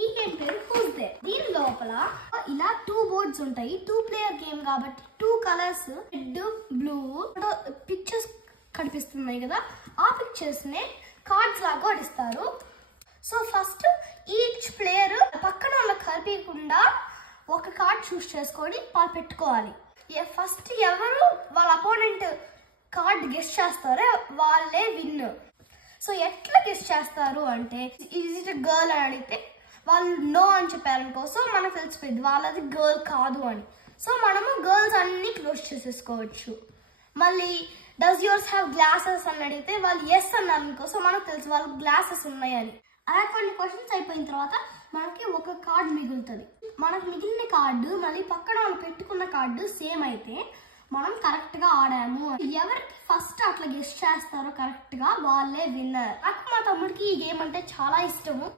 ఈ గేమ్ పేరు who's they. దీని లోపల ఇలా 2 బోర్డ్స్ ఉంటాయి. 2 ప్లేయర్ గేమ్ కాబట్టి 2 కలర్స్ రెడ్ బ్లూ పిక్చర్స్ కనిపిస్తున్నాయి కదా, ఆ పిక్చర్స్ నే కార్డ్స్ లాగా ఆడిస్తారు. సో ఫస్ట్ ఈచ్ ప్లేయర్ పక్కన వాళ్ళకి కనిపించకుండా ఒక కార్డ్ చూస్ చేసుకొని వాళ్ళు పెట్టుకోవాలి. ఫస్ట్ ఎవరు వాళ్ళ అపోనెంట్ కార్డ్ గెస్ చేస్తారో వాళ్ళే విన్. సో ఎట్లా గెస్ చేస్తారు అంటే, ఈజ్ ఇట్ గర్ల్ అని అడిగితే వాళ్ళు నో అని చెప్పారనుకో, సో మనకు తెలిసిపోయింది వాళ్ళది గర్ల్ కాదు అని. సో మనము గర్ల్స్ అన్ని క్లోజ్ చేసేసుకోవచ్చు. మళ్ళీ డస్ యువర్స్ హ్యావ్ గ్లాసెస్ అని అడిగితే వాళ్ళు ఎస్ అన్నారు అనుకో, సో మనకు తెలుసు వాళ్ళకి గ్లాసెస్ ఉన్నాయని. అలా కొన్ని క్వశ్చన్స్ అయిపోయిన తర్వాత మనకి ఒక కార్డ్ మిగులుతుంది. మనకు మిగిలిన కార్డు మళ్ళీ పక్కన వాళ్ళు పెట్టుకున్న కార్డు సేమ్ అయితే మనం కరెక్ట్ గా ఆడాము. ఎవరికి ఫస్ట్ అట్లా గెస్ చేస్తారో కరెక్ట్ గా వాళ్ళే విన్నర్. నాకు మా తమ్ముడికి ఈ గేమ్ అంటే చాలా ఇష్టము.